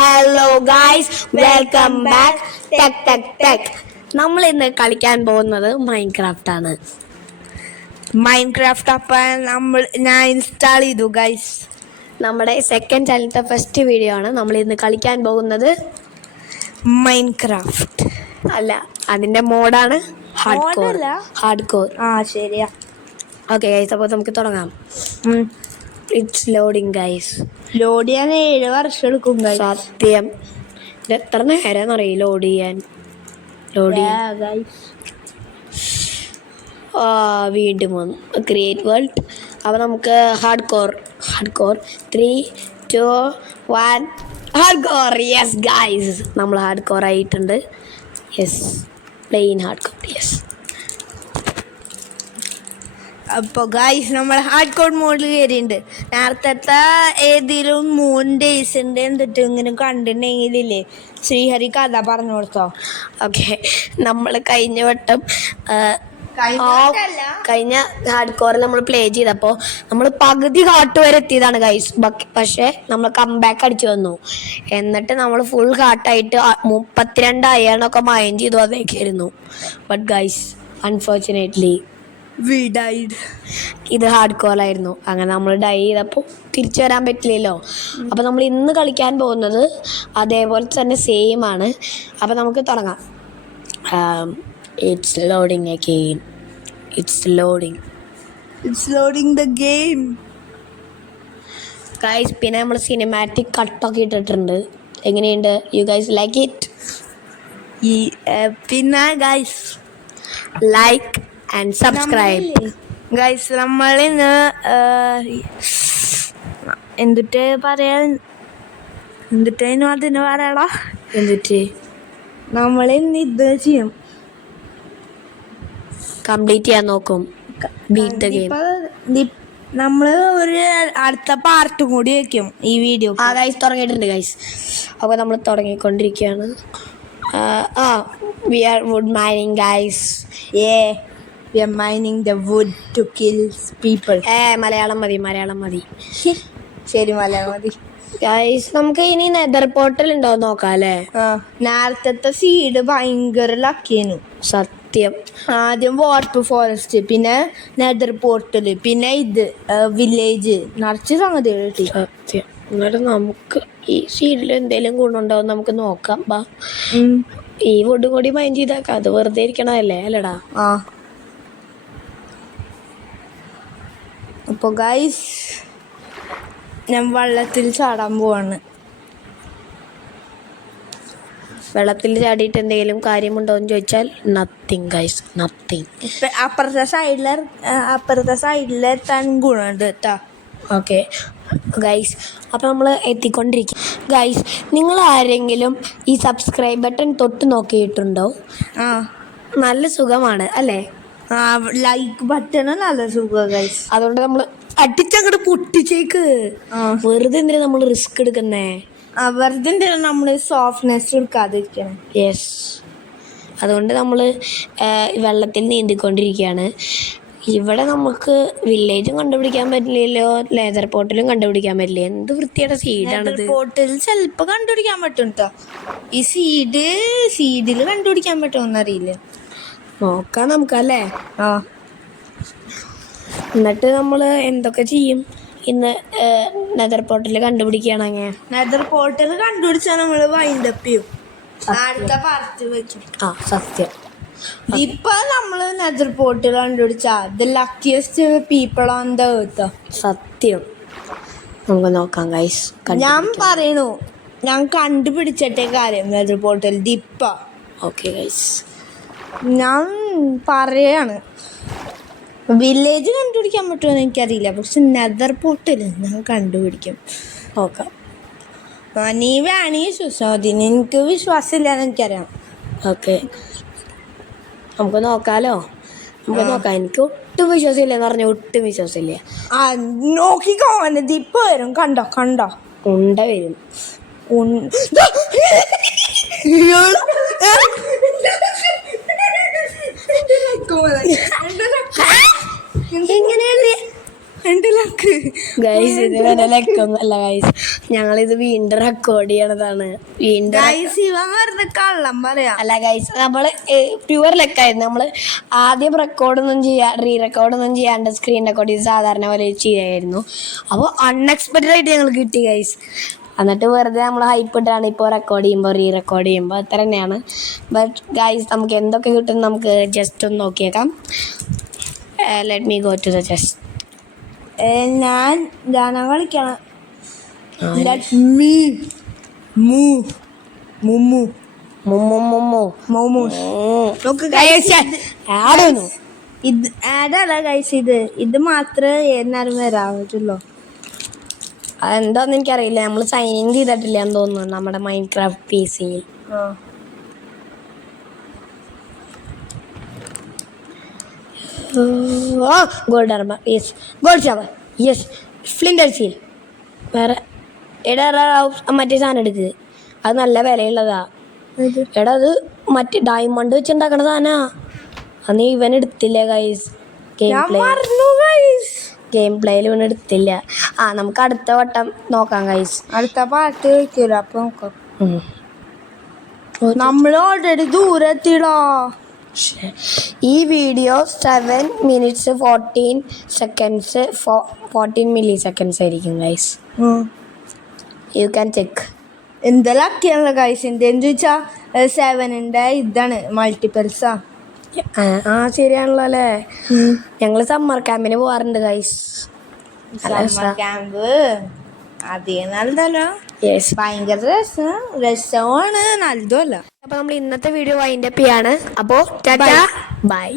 Hello guys, welcome back tech tech tech. നമ്മൾ ഇന്ന് കളിക്കാൻ പോകുന്നത് മൈൻക്രാഫ്റ്റ് ആണ്. മൈൻക്രാഫ്റ്റ് അപ്പം ഞാൻ ഇൻസ്റ്റാൾ ചെയ്തു ഗൈസ്. നമ്മുടെ സെക്കൻഡ് ചാനലിലത്തെ ഫസ്റ്റ് വീഡിയോ ആണ്. നമ്മൾ ഇന്ന് കളിക്കാൻ പോകുന്നത് മൈൻക്രാഫ്റ്റ് അല്ല, അതിന്റെ മോഡാണ് ഹാർഡ് കോർ. ശരിയാ. ഓക്കെ ഗൈസ്, അപ്പോൾ നമുക്ക് തുടങ്ങാം. It's loading guys. ലോഡ് ചെയ്യാൻ 7 വർഷം എടുക്കും ഗൈസ്. സത്യം, ഇത് എത്ര നേരം അറിയും ലോഡ് ചെയ്യാൻ. വീണ്ടും വന്നു ക്രിയേറ്റ് വേൾഡ്. അപ്പോൾ നമുക്ക് hard core 3, 2, 1 hard core. Yes guys, നമ്മൾ ഹാർഡ് കോർ ആയിട്ടുണ്ട്. Yes, plain hard core. Yes, അപ്പോൾ ഗൈസ് നമ്മൾ ഹാർഡ് കോർ മോഡിൽ കയറിയിട്ടുണ്ട്. നേരത്തെ ഏതെങ്കിലും 3 ഡേയ്സ് ഉണ്ട് എന്നിട്ട് ഇങ്ങനെ കണ്ടിട്ടുണ്ടെങ്കിലേ ശ്രീഹരി കഥ പറഞ്ഞു കൊടുത്തോ. ഓക്കെ, നമ്മൾ കഴിഞ്ഞ വട്ടം കഴിഞ്ഞ ഹാർഡ് കോറിൽ നമ്മൾ പ്ലേ ചെയ്തപ്പോൾ നമ്മൾ പകുതി ഹാർട്ട് വരെ എത്തിയതാണ് ഗൈസ്. പക്ഷെ നമ്മൾ കംബാക്ക് അടിച്ചു വന്നു. എന്നിട്ട് നമ്മൾ ഫുൾ ഹാർട്ടായിട്ട് 32 അയണൊക്കെ മൈൻഡ് ചെയ്തു അതേക്കായിരുന്നു. ബട്ട് ഗൈസ്, അൺഫോർച്ചുനേറ്റ്ലി ഇത് ഹാർഡ് കോർ ആയിരുന്നു. അങ്ങനെ നമ്മൾ ഡൈ ചെയ്തപ്പോൾ തിരിച്ചു വരാൻ പറ്റില്ലല്ലോ. അപ്പോൾ നമ്മൾ ഇന്ന് കളിക്കാൻ പോകുന്നത് അതേപോലെ തന്നെ സെയിം ആണ്. അപ്പോൾ നമുക്ക് തുടങ്ങാം. It's loading again. It's loading the game guys. പിന്നെ നമ്മൾ സിനിമാറ്റിക് കട്ടൊക്കെ ഇട്ടിട്ടുണ്ട്. എങ്ങനെയുണ്ട്? You guys like it? പിന്നെ guys like and subscribe guys. നമ്മളിന്ന് എന്തിട്ട് അതിന് പറയടാ. എന്നിട്ട് നമ്മളിന്ന് ഇത് ചെയ്യും, കംപ്ലീറ്റ് ചെയ്യാൻ നോക്കും. Beat the game. നമ്മള് ഒരു അടുത്ത പാർട്ടും കൂടി വെക്കും ഈ വീഡിയോ. ഗൈസ് തുടങ്ങിയിട്ടുണ്ട് ഗൈസ്. അപ്പോൾ നമ്മൾ തുടങ്ങിക്കൊണ്ടിരിക്കുകയാണ്. We are wood mining guys. We are mining the wood to kill people. Malayalam മതി. ശരി, മലയാളം മതി ഗൈസ്. നമുക്ക് ഇനി നെതർ പോർട്ടൽ ഉണ്ടോ നോക്കാം അല്ലേ? നേരത്തെ സീഡ് ഭയങ്കര ലക്കിയേനു. സത്യം. ആദ്യം വാർപ്പ് ഫോറസ്റ്റ്, പിന്നെ നെതർ പോർട്ടല്, പിന്നെ ഇത് വില്ലേജ്, നിറച്ച് സംഗതികൾ കിട്ടി. സത്യം. എന്നാലും നമുക്ക് ഈ സീഡിൽ എന്തെങ്കിലും ഗുണമുണ്ടാവും, നമുക്ക് നോക്കാം. ഈ വുഡ് കൂടി മൈൻഡ് ചെയ്താക്കാം. അത് വെറുതെ ഇരിക്കണല്ലേ അല്ലടാ? അപ്പോൾ ഗൈസ്, ഞാൻ വെള്ളത്തിൽ ചാടാൻ പോവാണ്. വെള്ളത്തിൽ ചാടിയിട്ട് എന്തെങ്കിലും കാര്യമുണ്ടോ എന്ന് ചോദിച്ചാൽ നത്തിങ് ഗൈസ്, നത്തിങ്. അപ്പുറത്തെ സൈഡിലെ തൻ ഗുണമുണ്ട് കേട്ടോ. ഓക്കെ ഗൈസ്, അപ്പോൾ നമ്മൾ എത്തിക്കൊണ്ടിരിക്കും. ഗൈസ്, നിങ്ങൾ ആരെങ്കിലും ഈ സബ്സ്ക്രൈബ് ബട്ടൺ തൊട്ട് നോക്കിയിട്ടുണ്ടോ? നല്ല സുഖമാണ് അല്ലേ? ലൈക്ക് ബട്ടണ് നല്ല സുഖം ഗൈസ്. അതുകൊണ്ട് നമ്മൾ അടിച്ചങ്ങോട്ട് പൊട്ടിച്ചേക്ക്. വെറുതെ എന്തിനാ നമ്മൾ റിസ്ക് എടുക്കുന്നേ? വെറുതെ എന്തിനാ നമ്മൾ സോഫ്റ്റ്നെസ് എടുക്കാതിരിക്കണം. യെസ്, അതുകൊണ്ട് നമ്മൾ വെള്ളത്തിൽ നീന്തിക്കൊണ്ടിരിക്കുകയാണ്. ഇവിടെ നമുക്ക് വില്ലേജും കണ്ടുപിടിക്കാൻ പറ്റില്ലല്ലോ, ലേസർ പോർട്ടലും കണ്ടുപിടിക്കാൻ പറ്റില്ല. എന്ത് വൃത്തിയുടെ സീഡാണിത്. പോർട്ടൽ ചിലപ്പോൾ കണ്ടുപിടിക്കാൻ പറ്റും കേട്ടോ. ഈ സീഡിൽ കണ്ടുപിടിക്കാൻ പറ്റുമോന്നറിയില്ല. നോക്കാം നമുക്കല്ലേ? എന്നിട്ട് നമ്മൾ എന്തൊക്കെ ചെയ്യും? ഇന്ന് നെതർ പോർട്ടൽ കണ്ടുപിടിക്കുകയാണെങ്കിൽ നെതർ പോർട്ടൽ കണ്ടുപിടിച്ചാൽ നമ്മൾ വൈൻഡപ്പ് ചെയ്യും, അടുത്ത പാർട്ട് വെക്കും. സത്യം. ഇപ്പൊ നമ്മള് നെതർ പോർട്ടൽ കണ്ടുപിടിച്ചാ the luckiest people on the earth. സത്യം. നമുക്ക് നോക്കാം ഗൈസ്. ഞാൻ പറയണു, ഞാൻ കണ്ടുപിടിച്ചിട്ടേ കാര്യം നെതർ പോർട്ടൽ ദിപ്പ. ഓക്കെ ഗൈസ്, ഞാൻ പറയാണ്. വില്ലേജ് കണ്ടുപിടിക്കാൻ പറ്റുമെന്ന് എനിക്കറിയില്ല, പക്ഷെ നെതർ പോർട്ടൽ ഞാൻ കണ്ടുപിടിക്കും. നോക്കാം. നീ വേണമെങ്കിൽ വിശ്വാസം, എനിക്ക് വിശ്വാസമില്ലാന്ന് എനിക്കറിയാം. ഓക്കെ, നമുക്ക് നോക്കാലോ. നോക്കാം. എനിക്ക് ഒട്ടും വിശ്വാസമില്ല എന്ന് പറഞ്ഞാൽ ഒട്ടും വിശ്വാസമില്ല. നോക്കിക്കോ, ദിപ്പ വരും. കണ്ടോ ഉണ്ട വരും. എങ്ങനെയാണ് ഗൈസ്, ഇത് വരെ ലക്കൊന്നുമല്ല ഗൈസ്. ഞങ്ങളിത് വീണ്ടും റെക്കോർഡ് ചെയ്യണതാണ്. വീണ്ടും ഗൈസ് ഇവൻ വെറുതെ കള്ളം പറയാ. അല്ല ഗൈസ്, നമ്മള് പ്യുവർ ലെക്കായിരുന്നു. നമ്മള് ആദ്യം റീ റെക്കോർഡൊന്നും ചെയ്യാണ്ട് സ്ക്രീൻ റെക്കോർഡ് ചെയ്ത് സാധാരണ പോലെ ചെയ്യായിരുന്നു. അപ്പോൾ അൺഎക്സ്പെക്റ്റഡ് ആയിട്ട് ഞങ്ങൾക്ക് കിട്ടി ഗൈസ്. എന്നിട്ട് വെറുതെ നമ്മൾ ഹൈപ്പ് ഇട്ടാണ് ഇപ്പോൾ റെക്കോർഡ് ചെയ്യുമ്പോൾ റീ റെക്കോർഡ് ചെയ്യുമ്പോൾ അത്ര തന്നെയാണ്. ബട്ട് ഗൈസ് നമുക്ക് എന്തൊക്കെ കിട്ടും നമുക്ക് ജസ്റ്റ് ഒന്ന് നോക്കിയേക്കാം. Let me go to the just. ഞാൻ ഗാനം കളിക്കണം. Let me move. മുമ്മു നോക്ക് ഗൈസ്, ആടുന്നു. ഇത് ആഡല്ല ഗൈസ്, ഇത് മാത്രമേ എന്നാലും വരാൻ പറ്റുള്ളൂ. അതെന്താന്ന് എനിക്കറിയില്ല. നമ്മൾ സൈൻ ഇൻ ചെയ്തിട്ടില്ല എന്ന് തോന്നുന്നു നമ്മുടെ മൈൻക്രാഫ്റ്റ് PC-യിൽ. Gold armour, yes. Gold shower, yes. ഫ്ലിൻഡർ സീൽ. വേറെ എടാ മറ്റേ സാധനം എടുക്ക്, അത് നല്ല വിലയുള്ളതാ. എടാ അത് മറ്റേ ഡയമണ്ട് വെച്ചുണ്ടാക്കണ സാധനാ. അന്ന് ഇവൻ എടുത്തില്ല ഗൈസ്. ഗെയിം പ്ലേയിൽ ഇവൻ എടുത്തില്ല. നമുക്ക് അടുത്ത വട്ടം നോക്കാം ഗൈസ്. അടുത്ത പാട്ട് വെക്കൂല, അപ്പൊ നോക്കാം. നമ്മൾ ഓൾറെഡി ദൂരെ എത്തിയിടാ. ഈ വീഡിയോ 7 minutes 14 seconds 14 milliseconds ആയിരിക്കും ഗൈസ്. You can check. എന്തെല്ലാം ആക്കിയാണല്ലോ ഗൈസ്. എന്തെന്ന് ചോദിച്ചാ 7ന്റെ ഇതാണ് മൾട്ടിപ്പിൾസാ. ശരിയാണല്ലോ അല്ലേ. ഞങ്ങള് സമ്മർ ക്യാമ്പിന് പോവാറുണ്ട് ഗൈസ്. ക്യാമ്പ് അധികം നല്ലതല്ലോ. ഭയങ്കര രസമാണ്, നല്ലതുമല്ല. അപ്പൊ നമ്മൾ ഇന്നത്തെ വീഡിയോ വൈൻഡപ്പ് ചെയ്യാണ്. അപ്പോ ടാറ്റാ ബൈ.